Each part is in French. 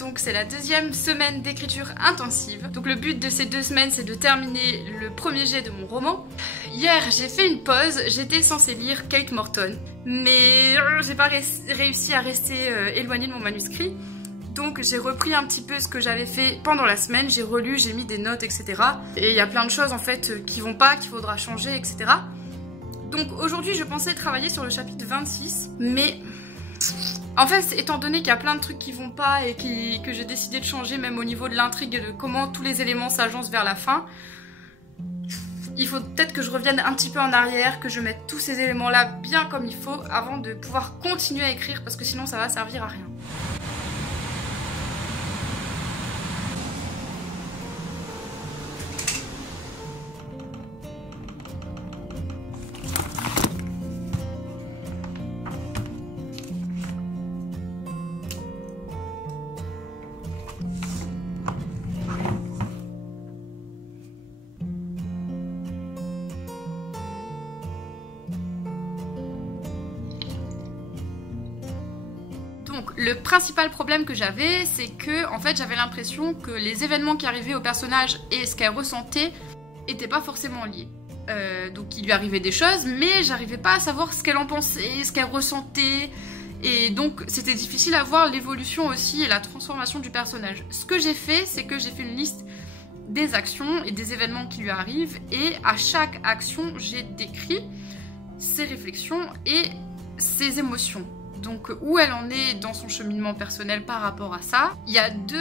donc c'est la deuxième semaine d'écriture intensive. Donc le but de ces 2 semaines, c'est de terminer le premier jet de mon roman. Hier, j'ai fait une pause, j'étais censée lire Kate Morton, mais j'ai pas réussi à rester éloignée de mon manuscrit. Donc j'ai repris un petit peu ce que j'avais fait pendant la semaine, j'ai relu, j'ai mis des notes, etc. Et il y a plein de choses en fait qui vont pas, qu'il faudra changer, etc. Donc aujourd'hui je pensais travailler sur le chapitre 26, mais en fait étant donné qu'il y a plein de trucs qui vont pas et que j'ai décidé de changer même au niveau de l'intrigue et de comment tous les éléments s'agencent vers la fin, il faut peut-être que je revienne un petit peu en arrière, que je mette tous ces éléments là bien comme il faut avant de pouvoir continuer à écrire parce que sinon ça va servir à rien. Donc le principal problème que j'avais, c'est que en fait j'avais l'impression que les événements qui arrivaient au personnage et ce qu'elle ressentait n'étaient pas forcément liés. Donc il lui arrivait des choses, mais j'arrivais pas à savoir ce qu'elle en pensait, ce qu'elle ressentait, et donc c'était difficile à voir l'évolution aussi et la transformation du personnage. Ce que j'ai fait, c'est que j'ai fait une liste des actions et des événements qui lui arrivent, et à chaque action j'ai décrit ses réflexions et ses émotions. Donc où elle en est dans son cheminement personnel par rapport à ça. Il y a 2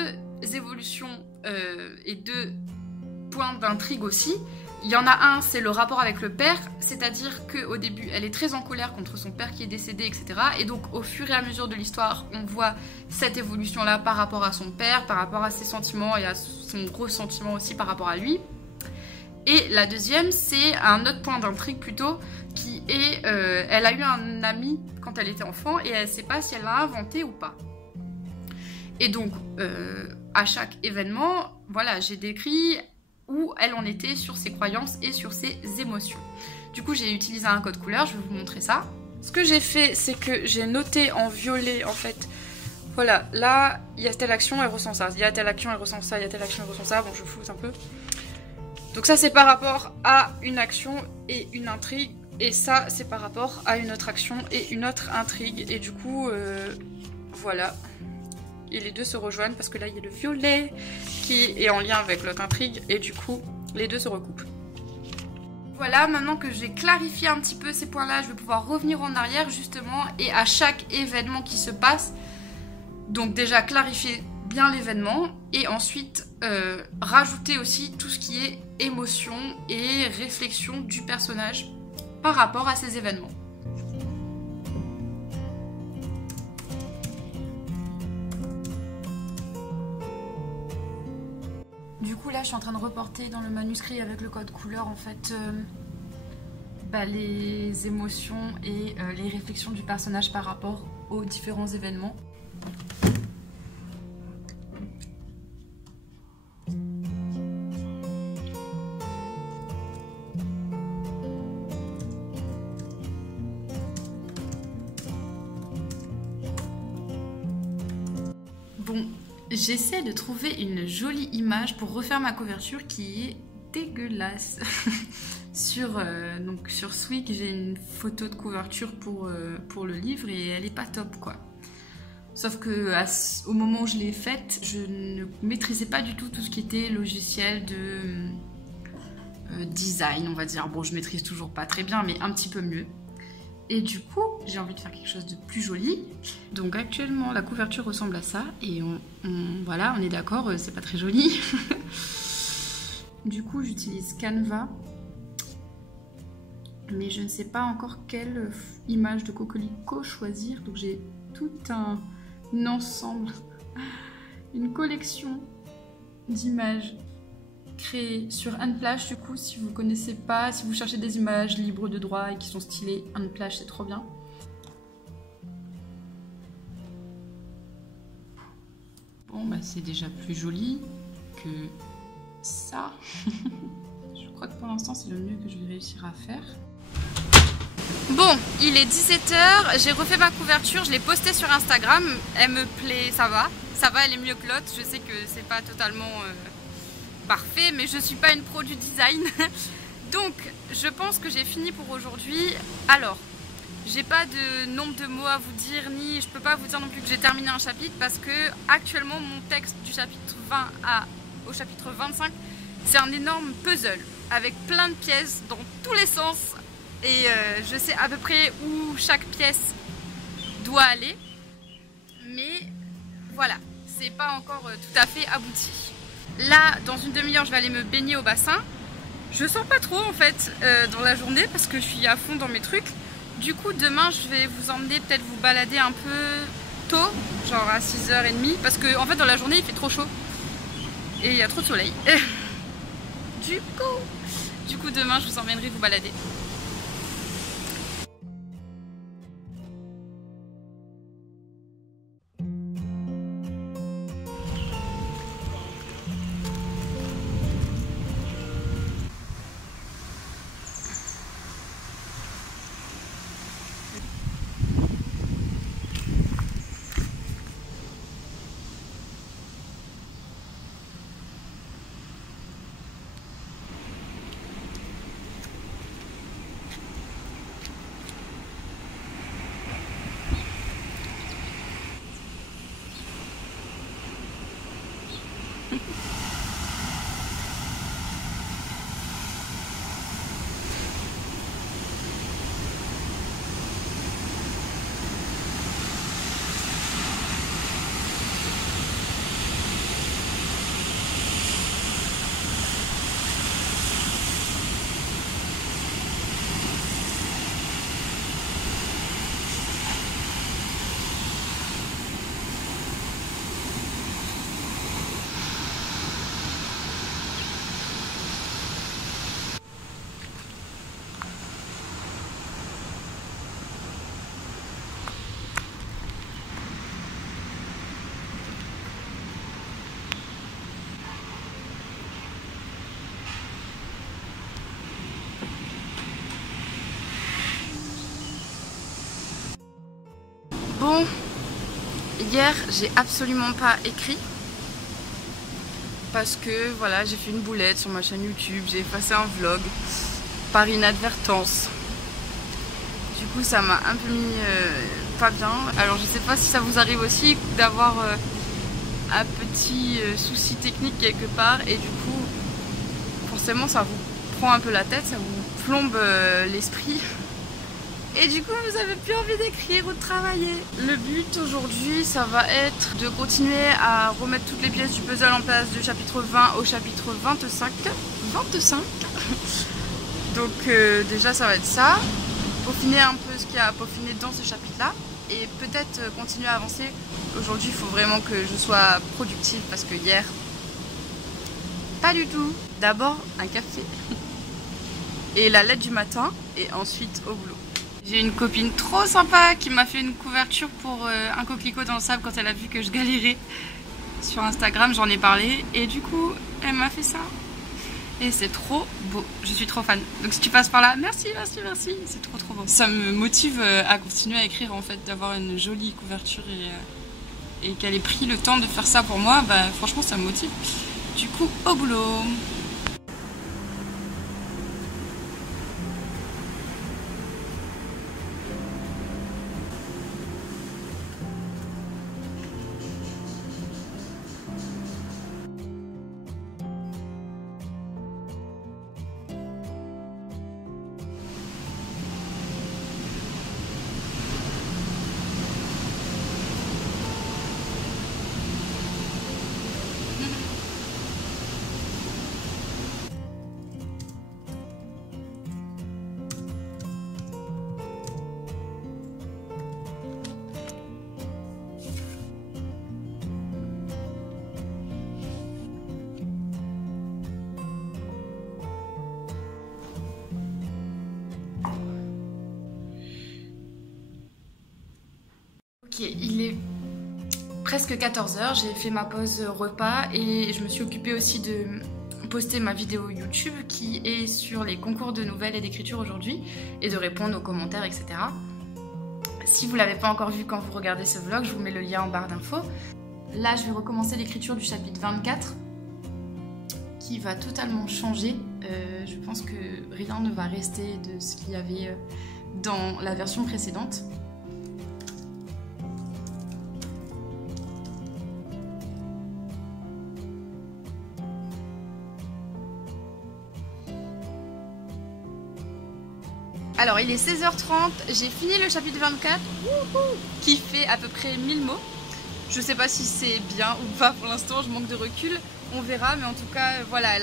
évolutions et 2 points d'intrigue aussi. Il y en a un, c'est le rapport avec le père, c'est-à-dire qu'au début elle est très en colère contre son père qui est décédé, etc. Et donc au fur et à mesure de l'histoire, on voit cette évolution-là par rapport à son père, par rapport à ses sentiments et à son ressentiment aussi par rapport à lui. Et la deuxième, c'est un autre point d'intrigue plutôt, qui est, elle a eu un ami quand elle était enfant et elle ne sait pas si elle l'a inventé ou pas. Et donc, à chaque événement, voilà, j'ai décrit où elle en était sur ses croyances et sur ses émotions. Du coup, j'ai utilisé un code couleur, je vais vous montrer ça. Ce que j'ai fait, c'est que j'ai noté en violet, en fait, voilà, là, il y a telle action, elle ressent ça, il y a telle action, elle ressent ça, il y a telle action, elle ressent ça, bon, je floute un peu. Donc ça c'est par rapport à une action et une intrigue, et ça c'est par rapport à une autre action et une autre intrigue, et du coup voilà, et les deux se rejoignent parce que là il y a le violet qui est en lien avec l'autre intrigue et du coup les deux se recoupent. Voilà, maintenant que j'ai clarifié un petit peu ces points là, je vais pouvoir revenir en arrière justement et à chaque événement qui se passe, donc déjà clarifier bien l'événement et ensuite rajouter aussi tout ce qui est émotion et réflexion du personnage par rapport à ces événements. Du coup là je suis en train de reporter dans le manuscrit avec le code couleur en fait les émotions et les réflexions du personnage par rapport aux différents événements. Bon, j'essaie de trouver une jolie image pour refaire ma couverture qui est dégueulasse. Donc sur Swig, j'ai une photo de couverture pour le livre et elle est pas top quoi. Sauf que au moment où je l'ai faite, je ne maîtrisais pas du tout ce qui était logiciel de design, on va dire. Bon, je maîtrise toujours pas très bien, mais un petit peu mieux. Et du coup, j'ai envie de faire quelque chose de plus joli. Donc actuellement, la couverture ressemble à ça. Et voilà, on est d'accord, c'est pas très joli. Du coup, j'utilise Canva. Mais je ne sais pas encore quelle image de coquelicot choisir. Donc j'ai tout un ensemble, une collection d'images créées sur Unsplash. Du coup, si vous connaissez pas, si vous cherchez des images libres de droit et qui sont stylées, Unsplash c'est trop bien. Bon bah c'est déjà plus joli que ça. Je crois que pour l'instant c'est le mieux que je vais réussir à faire. Bon, il est 17 h, j'ai refait ma couverture, je l'ai postée sur Instagram, elle me plaît, ça va, Ça va, elle est mieux que l'autre. Je sais que c'est pas totalement parfait, mais je suis pas une pro du design. Donc, je pense que j'ai fini pour aujourd'hui. Alors, j'ai pas de nombre de mots à vous dire, ni je peux pas vous dire non plus que j'ai terminé un chapitre parce que actuellement mon texte du chapitre 20 au chapitre 25, c'est un énorme puzzle avec plein de pièces dans tous les sens et je sais à peu près où chaque pièce doit aller, mais voilà, c'est pas encore tout à fait abouti. Là, dans une demi-heure, je vais aller me baigner au bassin. Je sens pas trop en fait dans la journée parce que je suis à fond dans mes trucs. Du coup, demain, je vais vous emmener peut-être vous balader un peu tôt, genre à 6h30, parce que en fait, dans la journée, il fait trop chaud et il y a trop de soleil. Du coup, demain, je vous emmènerai vous balader. Bon, hier j'ai absolument pas écrit parce que voilà, j'ai fait une boulette sur ma chaîne YouTube, j'ai effacé un vlog par inadvertance. Du coup ça m'a un peu mis pas bien. Alors je sais pas si ça vous arrive aussi d'avoir un petit souci technique quelque part et du coup forcément ça vous prend un peu la tête, ça vous plombe l'esprit. Et du coup, vous avez plus envie d'écrire ou de travailler. Le but aujourd'hui, ça va être de continuer à remettre toutes les pièces du puzzle en place du chapitre 20 au chapitre 25. 25 Donc déjà, ça va être ça. Peaufiner un peu ce qu'il y a à peaufiner dans ce chapitre-là. Et peut-être continuer à avancer. Aujourd'hui, il faut vraiment que je sois productive parce que hier, pas du tout. D'abord, un café. Et la lettre du matin. Et ensuite, au boulot. J'ai une copine trop sympa qui m'a fait une couverture pour un coquelicot dans le sable quand elle a vu que je galérais sur Instagram, j'en ai parlé et du coup elle m'a fait ça et c'est trop beau, je suis trop fan. Donc si tu passes par là, merci, c'est trop beau. Ça me motive à continuer à écrire en fait, d'avoir une jolie couverture et qu'elle ait pris le temps de faire ça pour moi, bah franchement ça me motive. Du coup au boulot. Ok, il est presque 14h, j'ai fait ma pause repas et je me suis occupée aussi de poster ma vidéo YouTube qui est sur les concours de nouvelles et d'écriture aujourd'hui et de répondre aux commentaires, etc. Si vous ne l'avez pas encore vu quand vous regardez ce vlog, je vous mets le lien en barre d'infos. Là, je vais recommencer l'écriture du chapitre 24 qui va totalement changer. Je pense que rien ne va rester de ce qu'il y avait dans la version précédente. Alors il est 16h30, j'ai fini le chapitre 24 qui fait à peu près 1000 mots. Je sais pas si c'est bien ou pas pour l'instant, je manque de recul, on verra, mais en tout cas voilà,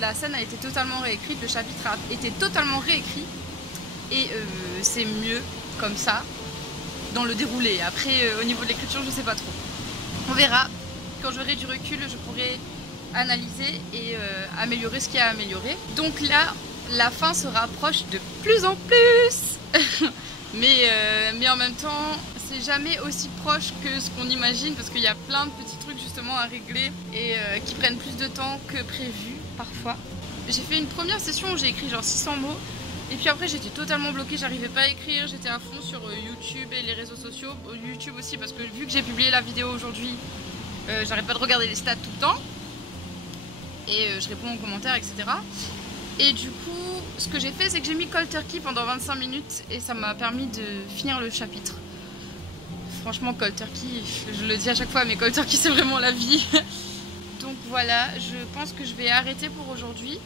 la scène a été totalement réécrite, le chapitre a été totalement réécrit et c'est mieux comme ça dans le déroulé. Après au niveau de l'écriture je sais pas trop, on verra, quand j'aurai du recul je pourrai analyser et améliorer ce qu'il y a à améliorer. Donc là la fin se rapproche de plus en plus mais en même temps c'est jamais aussi proche que ce qu'on imagine parce qu'il y a plein de petits trucs justement à régler et qui prennent plus de temps que prévu parfois. J'ai fait une première session où j'ai écrit genre 600 mots et puis après j'étais totalement bloquée, j'arrivais pas à écrire, j'étais à fond sur YouTube et les réseaux sociaux, YouTube aussi parce que vu que j'ai publié la vidéo aujourd'hui, j'arrête pas de regarder les stats tout le temps et je réponds aux commentaires etc. Et du coup, ce que j'ai fait, c'est que j'ai mis Cold Turkey pendant 25 minutes et ça m'a permis de finir le chapitre. Franchement, Cold Turkey, je le dis à chaque fois, mais Cold Turkey, c'est vraiment la vie. Donc voilà, je pense que je vais arrêter pour aujourd'hui.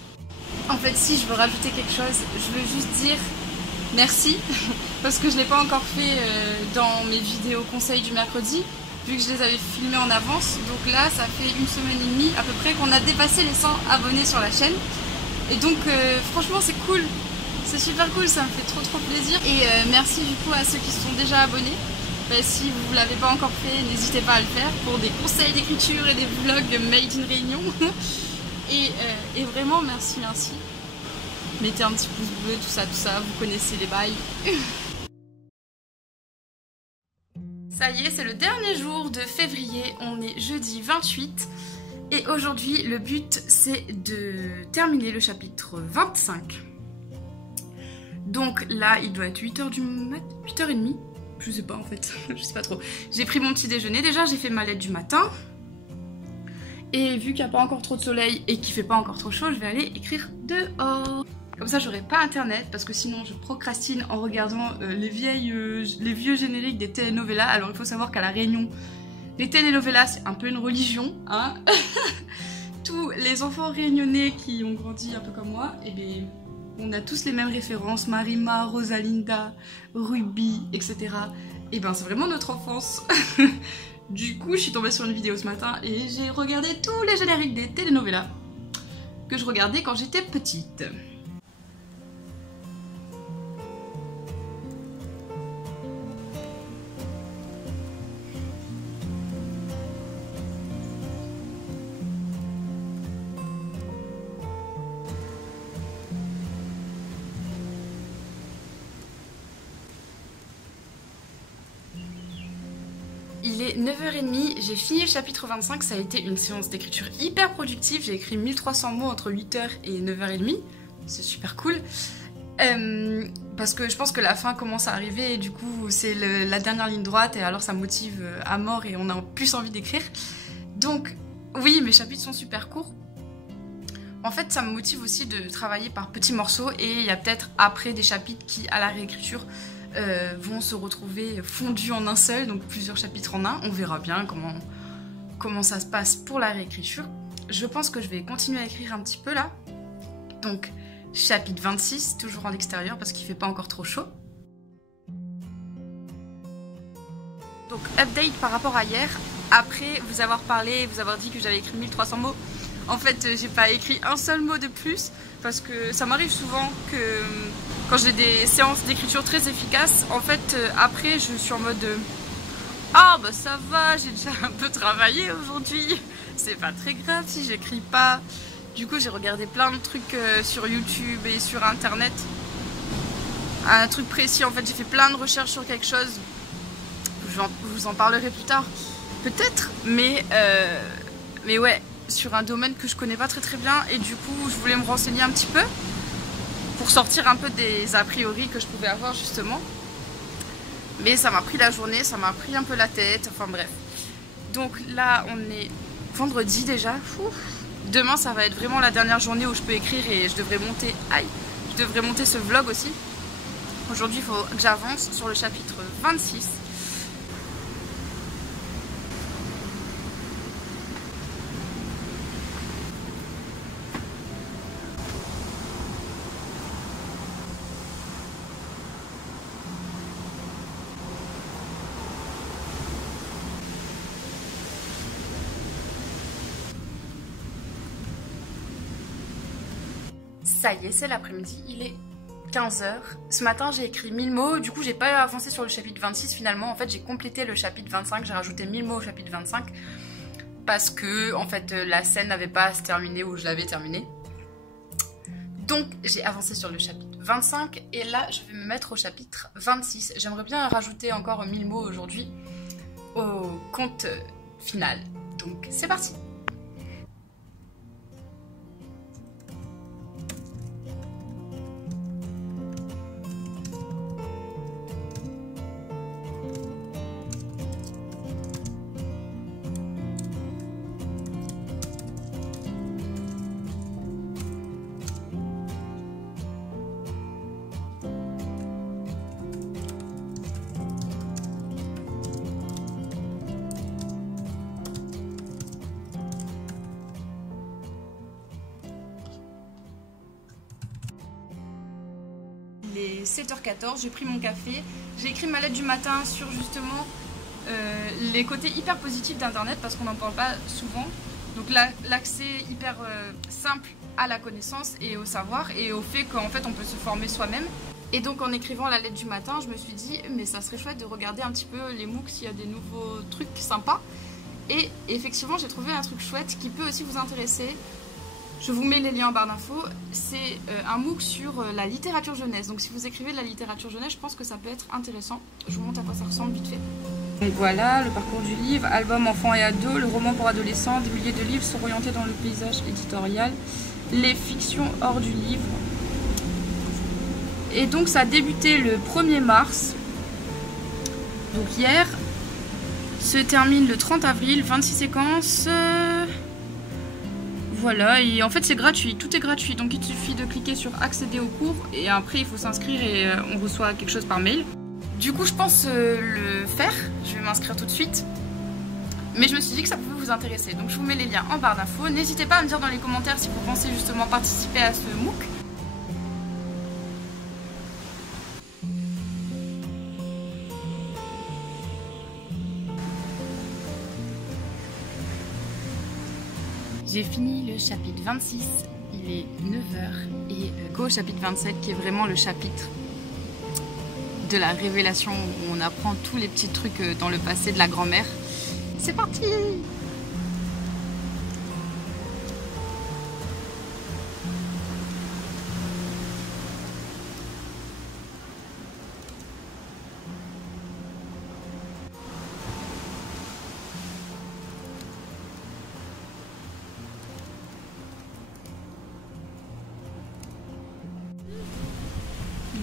En fait, si je veux rajouter quelque chose, je veux juste dire merci parce que je ne l'ai pas encore fait dans mes vidéos conseils du mercredi, vu que je les avais filmées en avance. Donc là, ça fait une semaine et demie à peu près qu'on a dépassé les 100 abonnés sur la chaîne. Et donc franchement c'est cool, c'est super cool, ça me fait trop plaisir. Et merci du coup à ceux qui se sont déjà abonnés. Si vous ne l'avez pas encore fait, n'hésitez pas à le faire pour des conseils d'écriture et des vlogs made in Réunion. et vraiment merci. Mettez un petit pouce bleu, tout ça, vous connaissez les bails. Ça y est, c'est le dernier jour de février, on est jeudi 28. Et aujourd'hui, le but, c'est de terminer le chapitre 25. Donc là, il doit être 8h du mat, 8h30. Je sais pas en fait, je sais pas trop. J'ai pris mon petit déjeuner, déjà j'ai fait ma lettre du matin. Et vu qu'il n'y a pas encore trop de soleil et qu'il fait pas encore trop chaud, je vais aller écrire dehors. Comme ça, j'aurai pas internet parce que sinon je procrastine en regardant les vieux génériques des telenovelas. Alors il faut savoir qu'à La Réunion, les telenovelas, c'est un peu une religion, hein. Tous les enfants réunionnais qui ont grandi un peu comme moi, et bien, on a tous les mêmes références, Marima, Rosalinda, Ruby, etc. Et ben c'est vraiment notre enfance. Du coup, je suis tombée sur une vidéo ce matin et j'ai regardé tous les génériques des telenovelas que je regardais quand j'étais petite. Il est 9h30, j'ai fini le chapitre 25, ça a été une séance d'écriture hyper productive, j'ai écrit 1300 mots entre 8h et 9h30, c'est super cool. Parce que je pense que la fin commence à arriver et du coup c'est la dernière ligne droite et alors ça motive à mort et on a plus envie d'écrire. Donc oui, mes chapitres sont super courts. En fait ça me motive aussi de travailler par petits morceaux et il y a peut-être après des chapitres qui à la réécriture vont se retrouver fondus en un seul, donc plusieurs chapitres en un. On verra bien comment ça se passe pour la réécriture. Je pense que je vais continuer à écrire un petit peu là. Donc chapitre 26, toujours en extérieur parce qu'il fait pas encore trop chaud. Donc update par rapport à hier, après vous avoir parlé, vous avoir dit que j'avais écrit 1300 mots. En fait, j'ai pas écrit un seul mot de plus parce que ça m'arrive souvent que quand j'ai des séances d'écriture très efficaces, en fait, après, je suis en mode ah bah ça va, j'ai déjà un peu travaillé aujourd'hui, c'est pas très grave si j'écris pas. Du coup, j'ai regardé plein de trucs sur YouTube et sur Internet. Un truc précis, en fait, j'ai fait plein de recherches sur quelque chose. Je vous en parlerai plus tard, peut-être, mais ouais. Sur un domaine que je connais pas très bien et du coup je voulais me renseigner un petit peu pour sortir un peu des a priori que je pouvais avoir justement, mais ça m'a pris la journée, ça m'a pris un peu la tête, enfin bref. Donc là on est vendredi déjà. Demain ça va être vraiment la dernière journée où je peux écrire et je devrais monter, je devrais monter ce vlog aussi. Aujourd'hui il faut que j'avance sur le chapitre 26. Ça y est, c'est l'après-midi, il est 15 h. Ce matin, j'ai écrit 1000 mots, du coup, j'ai pas avancé sur le chapitre 26 finalement. En fait, j'ai complété le chapitre 25, j'ai rajouté 1000 mots au chapitre 25 parce que, en fait, la scène n'avait pas à se terminer où je l'avais terminée. Donc, j'ai avancé sur le chapitre 25 et là, je vais me mettre au chapitre 26. J'aimerais bien rajouter encore 1000 mots aujourd'hui au compte final. Donc, c'est parti! Il est 7h14, j'ai pris mon café, j'ai écrit ma lettre du matin sur justement les côtés hyper positifs d'internet parce qu'on n'en parle pas souvent. Donc l'accès hyper simple à la connaissance et au savoir et au fait qu'en fait on peut se former soi-même. Et donc en écrivant la lettre du matin, je me suis dit mais ça serait chouette de regarder un petit peu les MOOC s'il y a des nouveaux trucs sympas. Et effectivement j'ai trouvé un truc chouette qui peut aussi vous intéresser. Je vous mets les liens en barre d'infos. C'est un MOOC sur la littérature jeunesse. Donc si vous écrivez de la littérature jeunesse, je pense que ça peut être intéressant. Je vous montre à quoi ça ressemble vite fait. Donc voilà, le parcours du livre, album enfants et ados, le roman pour adolescents, des milliers de livres sont orientés dans le paysage éditorial, les fictions hors du livre. Et donc ça a débuté le 1er mars, donc hier, se termine le 30 avril, 26 séquences. Voilà, et en fait c'est gratuit, tout est gratuit, donc il suffit de cliquer sur accéder au cours et après il faut s'inscrire et on reçoit quelque chose par mail. Du coup je pense le faire, je vais m'inscrire tout de suite, mais je me suis dit que ça pouvait vous intéresser, donc je vous mets les liens en barre d'infos. N'hésitez pas à me dire dans les commentaires si vous pensez justement participer à ce MOOC. J'ai fini le chapitre 26, il est 9 h et go au chapitre 27 qui est vraiment le chapitre de la révélation où on apprend tous les petits trucs dans le passé de la grand-mère. C'est parti!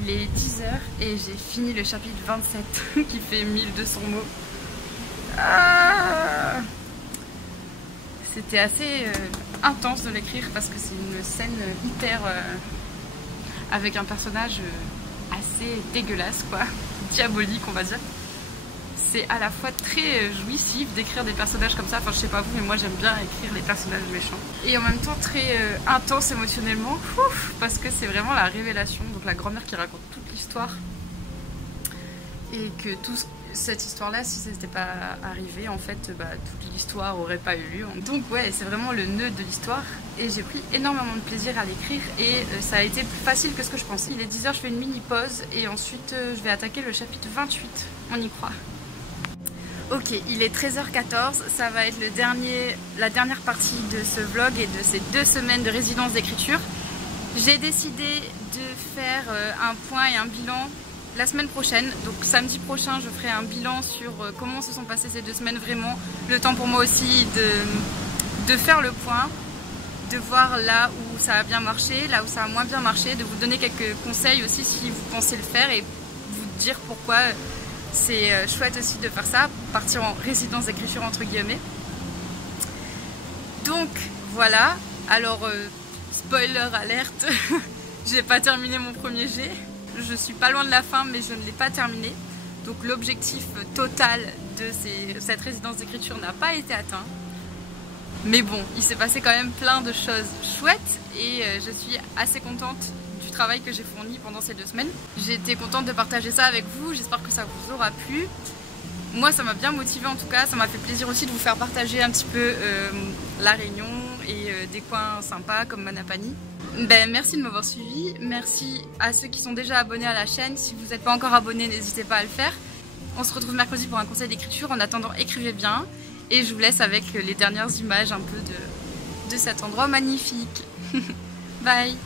Il est 10 h et j'ai fini le chapitre 27 qui fait 1200 mots. Ah, c'était assez intense de l'écrire parce que c'est une scène hyper avec un personnage assez dégueulasse quoi, diabolique on va dire. C'est à la fois très jouissif d'écrire des personnages comme ça, enfin je sais pas vous mais moi j'aime bien écrire les personnages méchants. Et en même temps très intense émotionnellement, parce que c'est vraiment la révélation, donc la grand-mère qui raconte toute l'histoire. Et que toute cette histoire-là, si ça n'était pas arrivé, en fait, toute l'histoire aurait pas eu lieu. Donc ouais, c'est vraiment le nœud de l'histoire. Et j'ai pris énormément de plaisir à l'écrire et ça a été plus facile que ce que je pensais. Il est 10 h, je fais une mini pause et ensuite je vais attaquer le chapitre 28. On y croit. Ok, il est 13h14, ça va être la dernière partie de ce vlog et de ces 2 semaines de résidence d'écriture. J'ai décidé de faire un point et un bilan la semaine prochaine. Donc samedi prochain, je ferai un bilan sur comment se sont passées ces 2 semaines vraiment. Le temps pour moi aussi de faire le point, de voir là où ça a bien marché, là où ça a moins bien marché, de vous donner quelques conseils aussi si vous pensez le faire et vous dire pourquoi C'est chouette aussi de faire ça, partir en résidence d'écriture entre guillemets. Donc voilà, alors spoiler alerte, j'ai pas terminé mon premier jet. Je suis pas loin de la fin mais je ne l'ai pas terminé. Donc l'objectif total de cette résidence d'écriture n'a pas été atteint. Mais bon, il s'est passé quand même plein de choses chouettes et je suis assez contente du travail que j'ai fourni pendant ces 2 semaines. J'ai été contente de partager ça avec vous, j'espère que ça vous aura plu. Moi ça m'a bien motivée en tout cas, ça m'a fait plaisir aussi de vous faire partager un petit peu la Réunion et des coins sympas comme Manapani. Merci de m'avoir suivi, merci à ceux qui sont déjà abonnés à la chaîne. Si vous n'êtes pas encore abonnés, n'hésitez pas à le faire. On se retrouve mercredi pour un conseil d'écriture. En attendant, écrivez bien. Et je vous laisse avec les dernières images un peu de cet endroit magnifique. Bye!